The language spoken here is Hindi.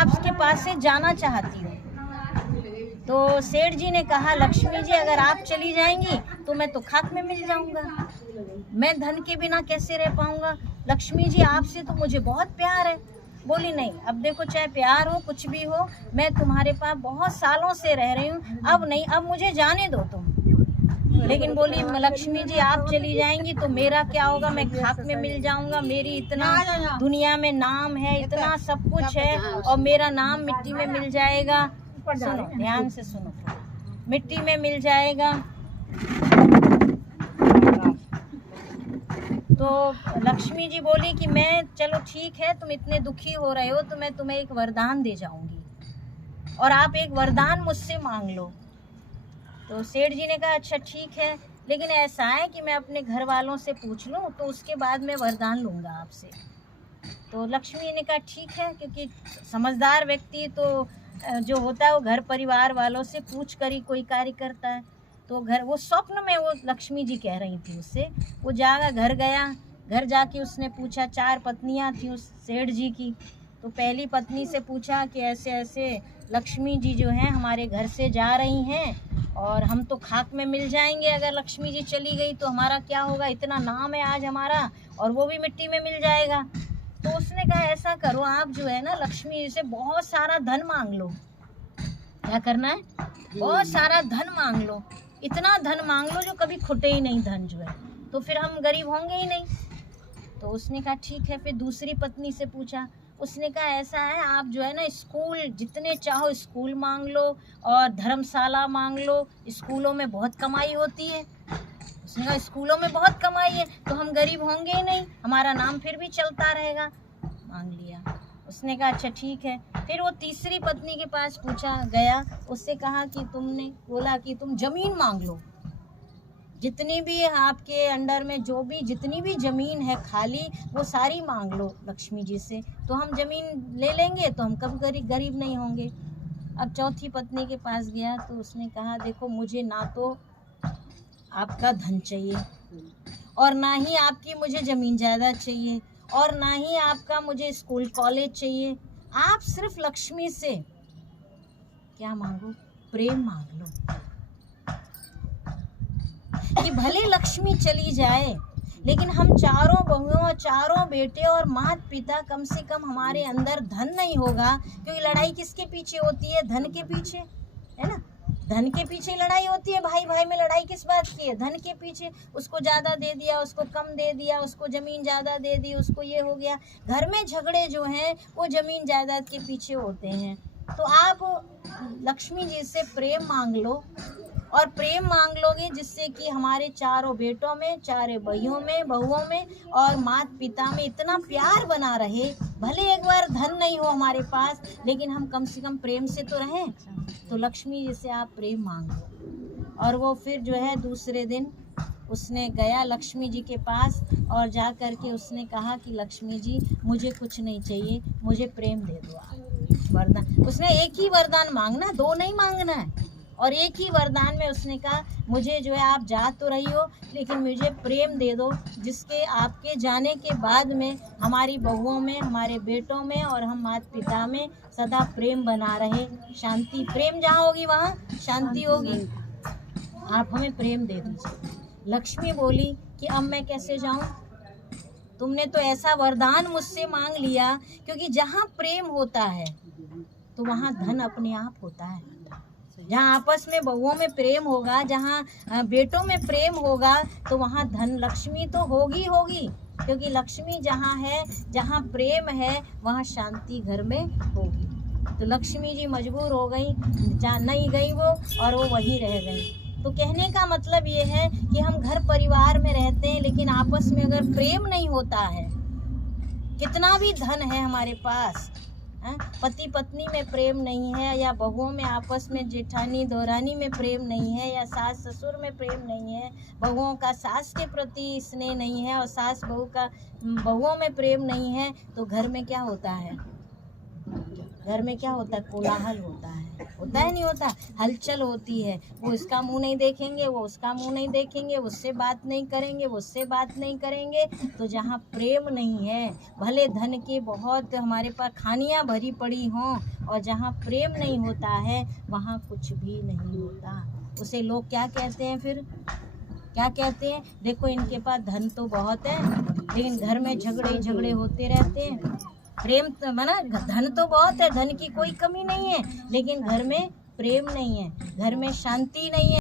आपके पास से जाना चाहती हूँ। तो सेठ जी ने कहा, लक्ष्मी जी अगर आप चली जाएंगी तो मैं तो खाक में मिल जाऊंगा, मैं धन के बिना कैसे रह पाऊंगा। लक्ष्मी जी आपसे तो मुझे बहुत प्यार है। बोली नहीं, अब देखो चाहे प्यार हो कुछ भी हो, मैं तुम्हारे पास बहुत सालों से रह रही हूँ, अब नहीं, अब मुझे जाने दो तुम। लेकिन बोली लक्ष्मी जी आप चली जाएंगी तो मेरा क्या होगा, मैं खाक में मिल जाऊंगा, मेरी इतना दुनिया में नाम है, इतना सब कुछ है, और मेरा नाम मिट्टी में मिल जाएगा। सुनो, ध्यान से सुनो, मिट्टी में मिल जाएगा। तो लक्ष्मी जी बोली कि मैं, चलो ठीक है, तुम इतने दुखी हो रहे हो तो मैं तुम्हें एक वरदान दे जाऊंगी, और आप एक वरदान मुझसे मांग लो। तो सेठ जी ने कहा अच्छा ठीक है, लेकिन ऐसा है कि मैं अपने घर वालों से पूछ लूं तो उसके बाद मैं वरदान लूँगा आपसे। तो लक्ष्मी ने कहा ठीक है, क्योंकि समझदार व्यक्ति तो जो होता है वो घर परिवार वालों से पूछ कर ही कोई कार्य करता है। तो वो स्वप्न में वो लक्ष्मी जी कह रही थी उससे, वो जागा घर गया, घर जाके उसने पूछा, 4 पत्नियां थी उस सेठ जी की। तो पहली पत्नी से पूछा कि ऐसे ऐसे लक्ष्मी जी जो हैं हमारे घर से जा रही हैं, और हम तो खाक में मिल जाएंगे, अगर लक्ष्मी जी चली गई तो हमारा क्या होगा, इतना नाम है आज हमारा, और वो भी मिट्टी में मिल जाएगा। तो उसने कहा ऐसा करो, आप जो है ना लक्ष्मी जी से बहुत सारा धन मांग लो। क्या करना है, बहुत सारा धन मांग लो, इतना धन मांग लो जो कभी खुटे ही नहीं धन जो है, तो फिर हम गरीब होंगे ही नहीं। तो उसने कहा ठीक है। फिर दूसरी पत्नी से पूछा, उसने कहा ऐसा है, आप जो है ना स्कूल जितने चाहो स्कूल मांग लो, और धर्मशाला मांग लो, स्कूलों में बहुत कमाई होती है। उसने कहा स्कूलों में बहुत कमाई है तो हम गरीब होंगे ही नहीं, हमारा नाम फिर भी चलता रहेगा। मांग लिया। उसने कहा अच्छा ठीक है। फिर वो तीसरी पत्नी के पास पूछा गया, उससे कहा कि तुमने बोला कि तुम जमीन मांग लो, जितनी भी आपके अंडर में जो भी जितनी भी ज़मीन है खाली, वो सारी मांग लो लक्ष्मी जी से, तो हम ज़मीन ले लेंगे तो हम कभी गरीब नहीं होंगे। अब चौथी पत्नी के पास गया तो उसने कहा देखो, मुझे ना तो आपका धन चाहिए, और ना ही आपकी मुझे ज़मीन ज़्यादा चाहिए, और ना ही आपका मुझे स्कूल कॉलेज चाहिए। आप सिर्फ लक्ष्मी से क्या मांगो, प्रेम मांग लो, कि भले लक्ष्मी चली जाए लेकिन हम चारों बहुओं, चारों बेटे और माता पिता, कम से कम हमारे अंदर धन नहीं होगा, क्योंकि लड़ाई किसके पीछे होती है, धन के पीछे, है ना। धन के पीछे लड़ाई होती है, भाई भाई में लड़ाई किस बात की है, धन के पीछे। उसको ज़्यादा दे दिया, उसको कम दे दिया, उसको ज़मीन ज़्यादा दे दी, उसको ये हो गया। घर में झगड़े जो हैं वो ज़मीन जायदाद के पीछे होते हैं। तो आप लक्ष्मी जी से प्रेम मांग लो, और प्रेम मांग लोगे जिससे कि हमारे चारों बेटों में, चारों भाइयों में, बहुओं में और माता पिता में इतना प्यार बना रहे। भले एक बार धन नहीं हो हमारे पास, लेकिन हम कम से कम प्रेम से तो रहें। तो लक्ष्मी जी से आप प्रेम मांगो। और वो फिर जो है दूसरे दिन उसने गया लक्ष्मी जी के पास, और जा कर के उसने कहा कि लक्ष्मी जी मुझे कुछ नहीं चाहिए, मुझे प्रेम दे दो आप। वरदान, उसने एक ही वरदान मांगना, 2 नहीं मांगना है। और एक ही वरदान में उसने कहा मुझे जो है, आप जा तो रही हो लेकिन मुझे प्रेम दे दो, जिसके आपके जाने के बाद में हमारी बहुओं में, हमारे बेटों में और हम माता पिता में सदा प्रेम बना रहे, शांति। प्रेम जहाँ होगी वहाँ शांति होगी। आप हमें प्रेम दे दीजिए। लक्ष्मी बोली कि अब मैं कैसे जाऊँ, तुमने तो ऐसा वरदान मुझसे मांग लिया, क्योंकि जहाँ प्रेम होता है तो वहाँ धन अपने आप होता है। जहाँ आपस में बहुओं में प्रेम होगा, जहाँ बेटों में प्रेम होगा, तो वहाँ धन लक्ष्मी तो होगी होगी, क्योंकि लक्ष्मी जहाँ है, जहाँ प्रेम है, वहाँ शांति घर में होगी। तो लक्ष्मी जी मजबूर हो गई, नहीं गई वो, और वो वहीं रह गई। तो कहने का मतलब ये है कि हम घर परिवार में रहते हैं, लेकिन आपस में अगर प्रेम नहीं होता है, कितना भी धन है हमारे पास, पति पत्नी में प्रेम नहीं है, या बहुओं में आपस में जेठानी दौरानी में प्रेम नहीं है, या सास ससुर में प्रेम नहीं है, बहुओं का सास के प्रति स्नेह नहीं है, और सास बहू का बहुओं में प्रेम नहीं है, तो घर में क्या होता है, घर में क्या होता है, कोलाहल होता है। होता है नहीं होता, हलचल होती है, वो इसका मुंह नहीं देखेंगे, वो उसका मुंह नहीं देखेंगे, उससे बात नहीं करेंगे, वो उससे बात नहीं करेंगे। तो जहाँ प्रेम नहीं है, भले धन के बहुत हमारे पास खानियाँ भरी पड़ी हों, और जहाँ प्रेम नहीं होता है वहाँ कुछ भी नहीं होता। उसे लोग क्या कहते हैं फिर, क्या कहते हैं, देखो इनके पास धन तो बहुत है लेकिन घर में झगड़े झगड़े होते रहते हैं। प्रेम तो माना धन तो बहुत है, धन की कोई कमी नहीं है, लेकिन घर में प्रेम नहीं है, घर में शांति नहीं है।